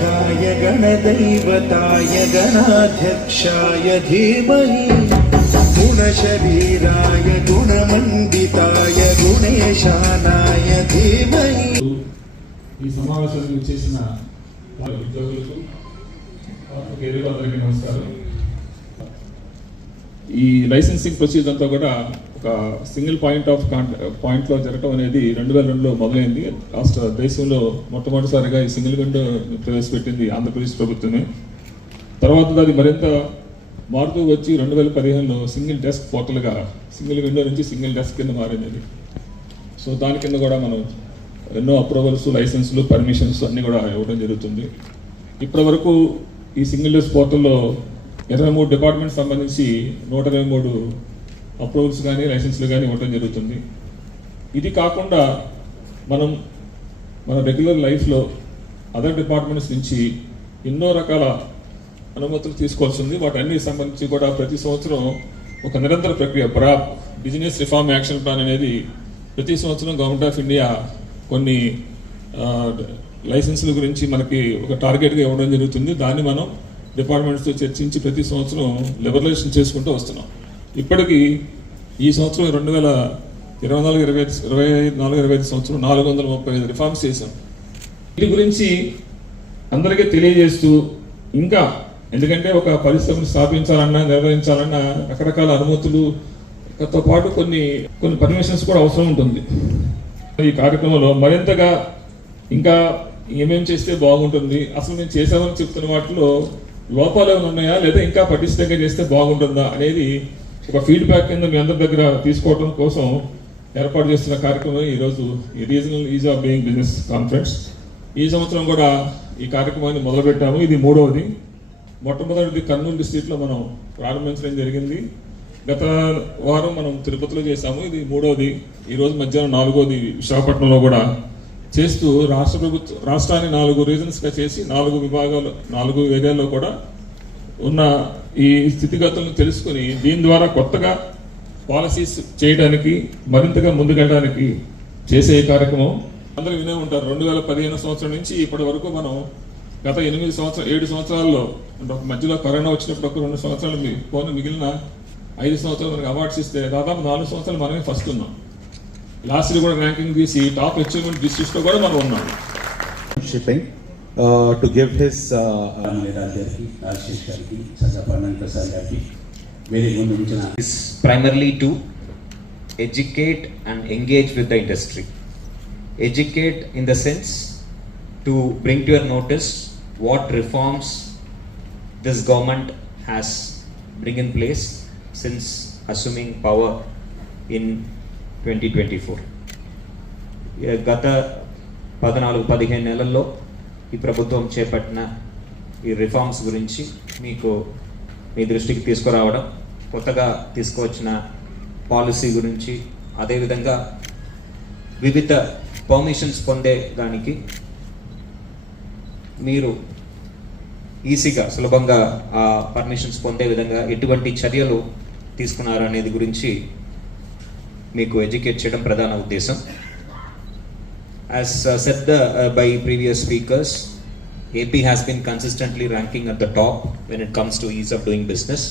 गणाध्यक्षाय गणदैवताय गणाध्यक्षाय धीमहि गुणशरीराय गुणमण्डिताय गुणेशानाय धीमहि. ఈ సమావేశానికి చేసిన ఉద్యోగులకు అందరికీ నమస్కారం. ఈ లైసెన్సింగ్ ప్రొసీజర్ అంతా కూడా ఒక సింగిల్ పాయింట్లో జరగడం అనేది 2002లో మొదలైంది. రాష్ట్ర దేశంలో మొట్టమొదటిసారిగా ఈ సింగిల్ విండో ప్రవేశపెట్టింది ఆంధ్రప్రదేశ్ ప్రభుత్వమే. తర్వాత అది మరింత మారుతూ వచ్చి 2015లో సింగిల్ డెస్క్ పోర్టల్గా సింగిల్ విండో నుంచి సింగిల్ డెస్క్ కింద మారింది. సో దాని కింద కూడా మనం ఎన్నో అప్రూవల్స్, లైసెన్సులు, పర్మిషన్స్ అన్నీ కూడా ఇవ్వడం జరుగుతుంది. ఇప్పటి వరకు ఈ సింగిల్ డెస్క్ పోర్టల్లో 23 డిపార్ట్మెంట్స్ సంబంధించి 123 అప్రూవల్స్ కానీ లైసెన్స్లు కానీ ఇవ్వడం జరుగుతుంది. ఇది కాకుండా మన రెగ్యులర్ లైఫ్లో అదర్ డిపార్ట్మెంట్స్ నుంచి ఎన్నో రకాల అనుమతులు తీసుకోవాల్సి ఉంది. వాటన్ని సంబంధించి కూడా ప్రతి సంవత్సరం ఒక నిరంతర ప్రక్రియ బిజినెస్ రిఫార్మ్ యాక్షన్ ప్లాన్ అనేది ప్రతి సంవత్సరం గవర్నమెంట్ ఆఫ్ ఇండియా కొన్ని లైసెన్సుల గురించి మనకి ఒక టార్గెట్గా ఇవ్వడం జరుగుతుంది. దాన్ని మనం డిపార్ట్మెంట్స్తో చర్చించి ప్రతి సంవత్సరం లిబరలైజేషన్ చేసుకుంటూ వస్తున్నాం. ఇప్పటికీ ఈ సంవత్సరం 2024-25 సంవత్సరం 435 రిఫార్మ్స్ చేశాం. వీటి గురించి అందరికీ తెలియజేస్తూ ఇంకా ఎందుకంటే ఒక పరిశ్రమను స్థాపించాలన్నా నిర్వహించాలన్నా రకరకాల అనుమతులతో పాటు కొన్ని పర్మిషన్స్ కూడా అవసరం ఉంటుంది. ఈ కార్యక్రమంలో మరింతగా ఇంకా ఏమేమి చేస్తే బాగుంటుంది, అసలు నేను చేసామని చెప్తున్న వాటిలో లోపాలు ఏమైనా ఉన్నాయా లేదా ఇంకా పటిష్టంగా చేస్తే బాగుంటుందా అనేది ఒక ఫీడ్బ్యాక్ కింద మీ అందరి దగ్గర తీసుకోవడం కోసం ఏర్పాటు చేస్తున్న కార్యక్రమం ఈరోజు ఈ regional is of doing business conference. ఈ సంవత్సరం కూడా ఈ కార్యక్రమాన్ని మొదలుపెట్టాము. ఇది 3వది. మొట్టమొదటిది కర్నూలు డిస్ట్రిక్ట్లో మనం ప్రారంభించడం జరిగింది. గత వారం మనం తిరుపతిలో చేశాము. ఇది 3వది. ఈరోజు మధ్యాహ్నం 4వది విశాఖపట్నంలో కూడా చేస్తూ రాష్ట్రాన్ని 4 రీజన్స్గా చేసి 4 ఏరియాల్లో కూడా ఉన్న ఈ స్థితిగతులను తెలుసుకుని దీని ద్వారా కొత్తగా పాలసీస్ చేయడానికి మరింతగా ముందుకెళ్ళడానికి చేసే కార్యక్రమం అందరూ వినే ఉంటారు. 2015 సంవత్సరం నుంచి ఇప్పటి వరకు మనం గత 7 సంవత్సరాల్లో అంటే ఒక మధ్యలో కరోనా వచ్చినప్పుడు ఒక 2 సంవత్సరాలు మిగిలిన 5 సంవత్సరాలు మనకి అవార్డ్స్ ఇస్తే దాదాపు 4 సంవత్సరాలు మనమే ఫస్ట్ ఉన్నాం. లాస్ట్ కూడా ర్యాంకింగ్ తీసి టాప్ అచీవ్మెంట్ డిస్ట్రిక్ట్స్ లో కూడా మనం ఉన్నాం. To give his is primarily to educate and engage with the industry. Educate in the sense to bring to your notice what reforms this government has bring in place since assuming power in 2024. గత 14-15 నెలల్లో ఈ ప్రభుత్వం చేపట్టిన ఈ reforms గురించి మీ దృష్టికి తీసుకురావడం, కొత్తగా తీసుకువచ్చిన పాలసీ గురించి, అదేవిధంగా వివిధ పర్మిషన్స్ పొందేదానికి మీరు ఈజీగా సులభంగా ఆ పర్మిషన్స్ పొందే విధంగా ఎటువంటి చర్యలు తీసుకున్నారు అనేది గురించి మీకు ఎడ్యుకేట్ చేయడం ప్రధాన ఉద్దేశం. As said by previous speakers, AP has been consistently ranking at the top when it comes to ease of doing business.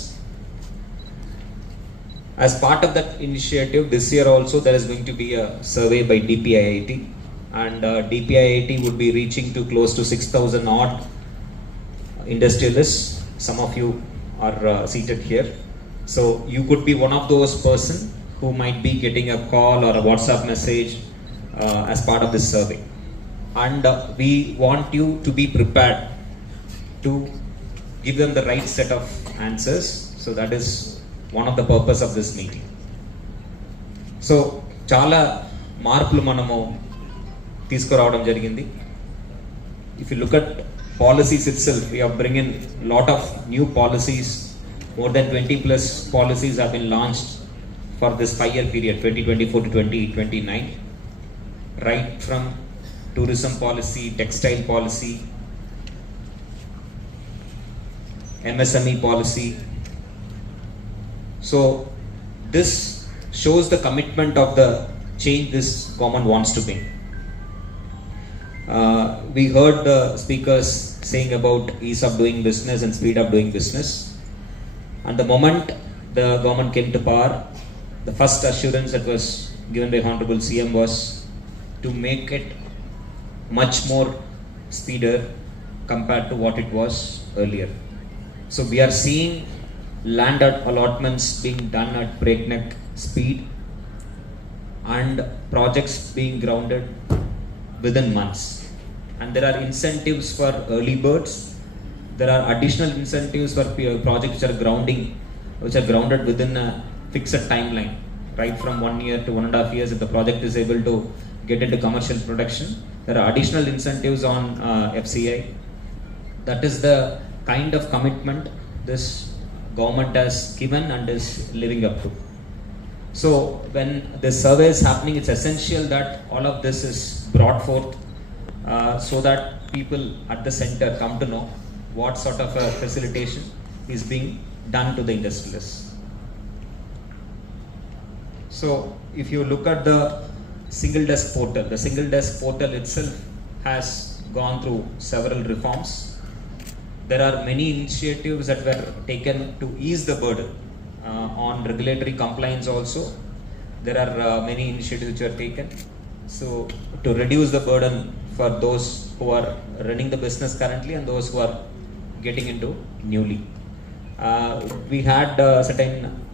As part of that initiative, this year also there is going to be a survey by DPIIT, and DPIIT would be reaching to close to 6,000 odd industrialists. Some of you are seated here, so you could be one of those person who might be getting a call or a WhatsApp message as part of this survey, and we want you to be prepared to give them the right set of answers. So that is one of the purpose of this meeting. So చాలా మార్పులు మనము తీసుకురావడం జరిగింది. If you look at policies itself, we have bring in lot of new policies. More than 20+ policies have been launched for this 5-year period, 2024 to 2029. Right from tourism policy, textile policy, MSME policy. So this shows the commitment of the change this government wants to bring. We heard the speakers saying about ease of doing business and speed of doing business. And the moment the government came to power, the first assurance that was given by Honorable CM was to make it much more speeder compared to what it was earlier. So we are seeing land allotments being done at breakneck speed and projects being grounded within months. And there are incentives for early birds. There are additional incentives for projects which are grounded within a fixed timeline, right from 1 year to 1.5 years. If the project is able to get into commercial production, there are additional incentives on FCI. That is the kind of commitment this government has given and is living up to. So when this survey is happening, it's essential that all of this is brought forth so that people at the center come to know what sort of a facilitation is being done to the industrialists. So if you look at the single desk portal, the single desk portal itself has gone through several reforms. There are many initiatives that were taken to ease the burden on regulatory compliance also. There are many initiatives which were taken so to reduce the burden for those who are running the business currently and those who are getting into newly. We had certain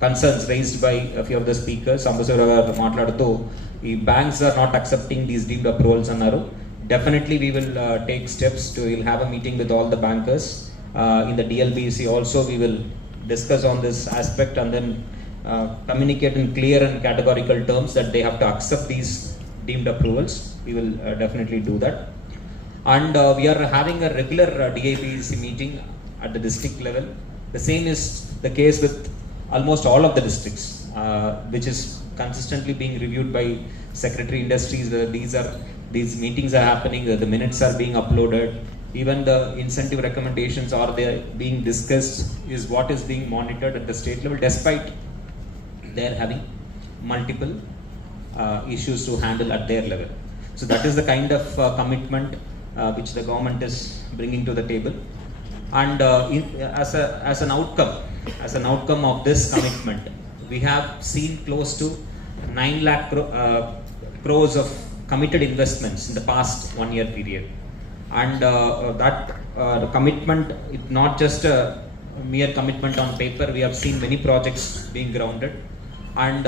concerns raised by a few of the speakers. Ambassador Matladutu, if banks are not accepting these deemed approvals annaru, definitely we will take steps to, we'll have a meeting with all the bankers. In the DLBC also we will discuss on this aspect and then communicate in clear and categorical terms that they have to accept these deemed approvals. We will definitely do that. And we are having a regular DABC meeting at the district level. The same is the case with almost all of the districts, which is consistently being reviewed by Secretary Industries. These meetings are happening, the minutes are being uploaded, even the incentive recommendations are there being discussed, is what is being monitored at the state level, despite they're having multiple issues to handle at their level. So that is the kind of commitment which the government is bringing to the table. And as an outcome of this commitment, we have seen close to 9 lakh crores of committed investments in the past 1 year period. And that commitment is not just a mere commitment on paper. We have seen many projects being grounded and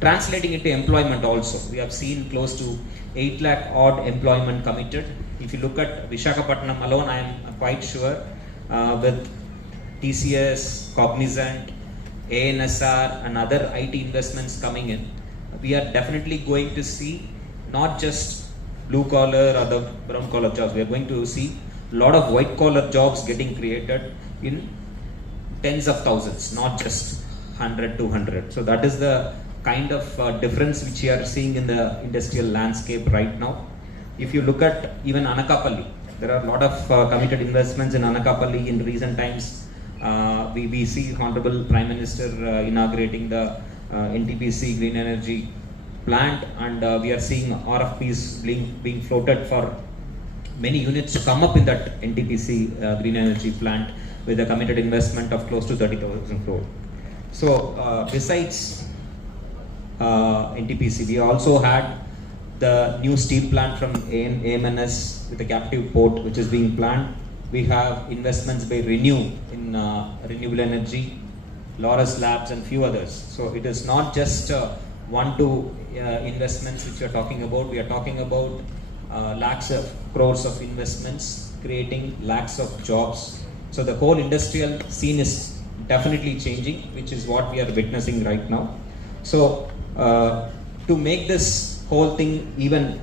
translating into employment also. We have seen close to 8 lakh odd employment committed. If you look at Visakhapatnam alone, I am quite sure with TCS, Cognizant, ANSR and other IT investments coming in, we are definitely going to see not just blue collar or the brown collar jobs. We are going to see a lot of white collar jobs getting created in tens of thousands, not just 100, 200. So that is the kind of difference which we are seeing in the industrial landscape right now. If you look at even Anakapalli, there are a lot of committed investments in Anakapalli in recent times. We see Honorable Prime Minister inaugurating the NTPC Green Energy plant, and we are seeing RFPs being floated for many units to come up in that NTPC Green Energy plant with a committed investment of close to 30,000 crore. So besides NTPC, we also had the new steel plant from AMNS with a captive port which is being planned. We have investments by Renew in renewable energy, Laurus Labs and few others. So it is not just 1-2 investments which we are talking about. We are talking about lakhs of crores of investments, creating lakhs of jobs. So the whole industrial scene is definitely changing, which is what we are witnessing right now. So to make this whole thing even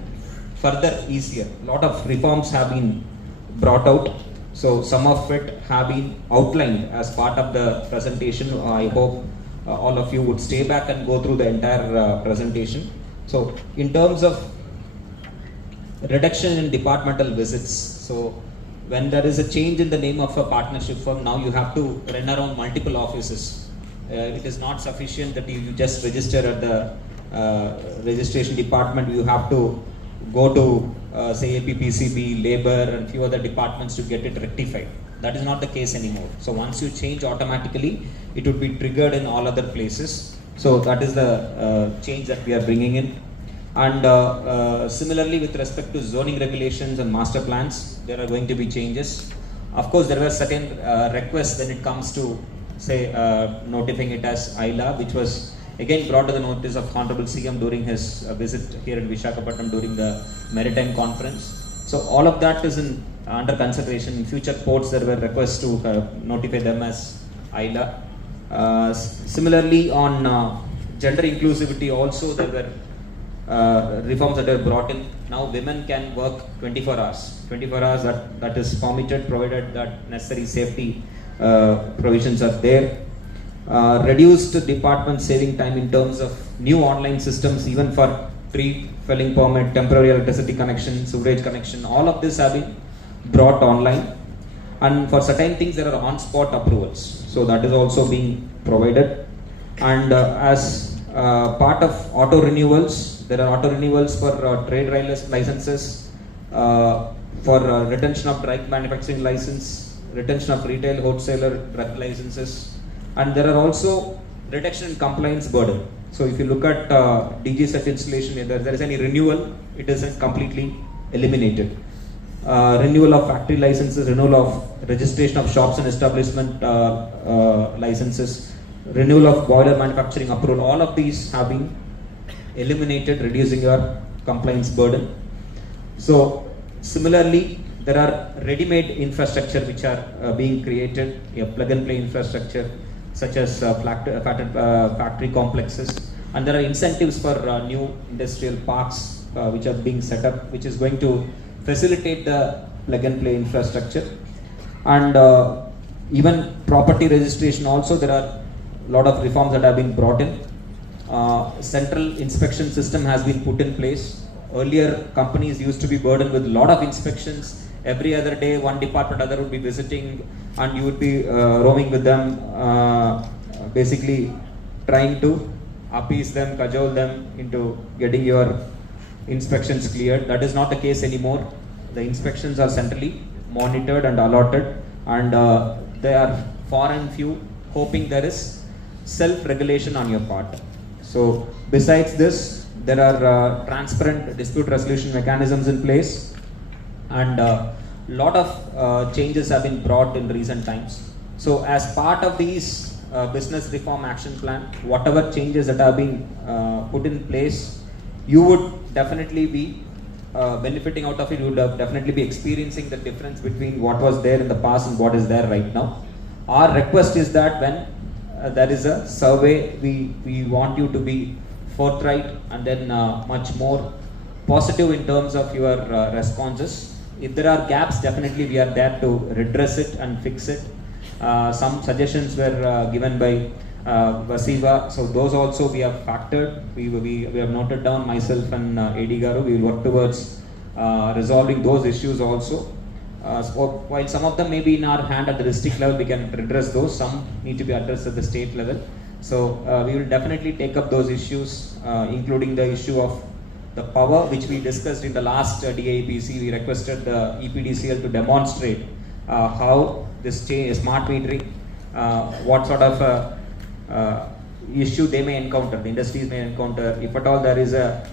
further easier, a lot of reforms have been brought out. So some of it have been outlined as part of the presentation. I hope all of you would stay back and go through the entire presentation. So in terms of reduction in departmental visits, so when there is a change in the name of a partnership firm, now you have to run around multiple offices. It is not sufficient that you just register at the registration department. You have to go to say APPCB, labor and few other departments to get it rectified. That is not the case anymore. So once you change automatically, it would be triggered in all other places. So that is the change that we are bringing in. And similarly, with respect to zoning regulations and master plans, there are going to be changes. Of course, there were certain requests when it comes to, say, notifying it as ILA, which was again brought to the notice of Honorable CM during his visit here in Visakhapatnam during the Maritime Conference. So all of that is under consideration. In future ports, there were requests to notify them as ILA. Similarly, on gender inclusivity also, there were reforms that were brought in. Now women can work 24 hours. 24 hours that is permitted, provided that necessary safety provisions are there. Reduced department saving time in terms of new online systems, even for tree felling permit, temporary electricity connection, sewage connection, all of this have been brought online. And for certain things there are on-spot approvals, so that is also being provided. And as part of auto renewals, there are auto renewals for trade licenses, for retention of drug manufacturing license, retention of retail wholesaler drug licenses, and there are also reduction in compliance burden. So if you look at DG set installation, if there is any renewal, it isn't completely eliminated. Renewal of factory licenses, renewal of registration of shops and establishment licenses, renewal of boiler manufacturing approval, all of these have been eliminated, reducing your compliance burden. So similarly, there are ready-made infrastructure which are being created, plug-and-play infrastructure such as factory complexes, and there are incentives for new industrial parks which are being set up, which is going to facilitate the plug-and-play infrastructure. And even property registration also, there are a lot of reforms that have been brought in. Central inspection system has been put in place. Earlier, companies used to be burdened with a lot of inspections. Every other day, one department or other would be visiting, and you would be roaming with them, basically trying to appease them, cajole them into getting your inspections cleared. That is not the case anymore. The inspections are centrally monitored and allotted, and they are far and few, hoping there is self-regulation on your part. So besides this, there are transparent dispute resolution mechanisms in place, and lot of changes have been brought in recent times. So as part of these business reform action plan, whatever changes that have been put in place, you would definitely be benefiting out of it. You would definitely be experiencing the difference between what was there in the past and what is there right now. Our request is that when there is a survey, we want you to be forthright and then much more positive in terms of your responses. If there are gaps, definitely we are there to redress it and fix it. Some suggestions were given by Vasiva, so those also we have factored. We have noted down, myself and AD Garu. We will work towards resolving those issues also. So while some of them may be in our hand at the district level, we can redress those. Some need to be addressed at the state level. So we will definitely take up those issues, including the issue of the power, which we discussed in the last DAPC. We requested the EPDCL to demonstrate how this smart metering, what sort of issue they may encounter, the industries may encounter. If at all there is a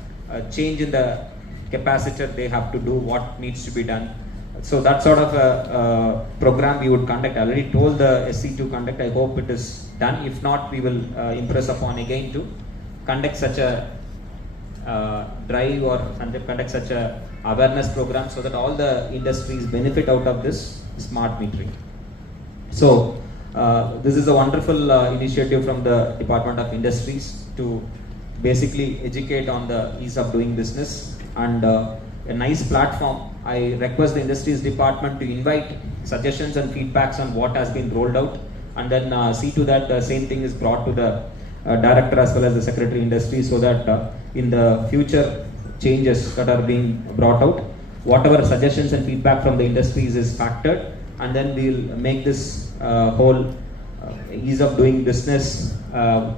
change in the capacitor, they have to do what needs to be done. So that sort of a program we would conduct. I already told the SC to conduct. I hope it is done. If not, we will impress upon again to conduct such a drive or conduct such a awareness program so that all the industries benefit out of this smart metering. So this is a wonderful initiative from the Department of Industries to basically educate on the ease of doing business, and a nice platform. I request the Industries Department to invite suggestions and feedbacks on what has been rolled out, and then see to that the same thing is brought to the Director as well as the Secretary Industry, so that in the future changes that are being brought out, whatever suggestions and feedback from the industries is factored, and then we will make this whole ease of doing business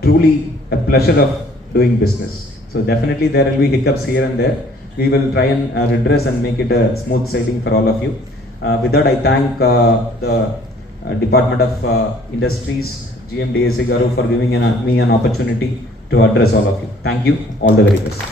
truly a pleasure of doing business. So definitely there will be hiccups here and there, we will try and redress and make it a smooth sailing for all of you. With that, I thank the Department of Industries, GMDSA Garu, for giving me an opportunity to address all of you. Thank you. All the very best.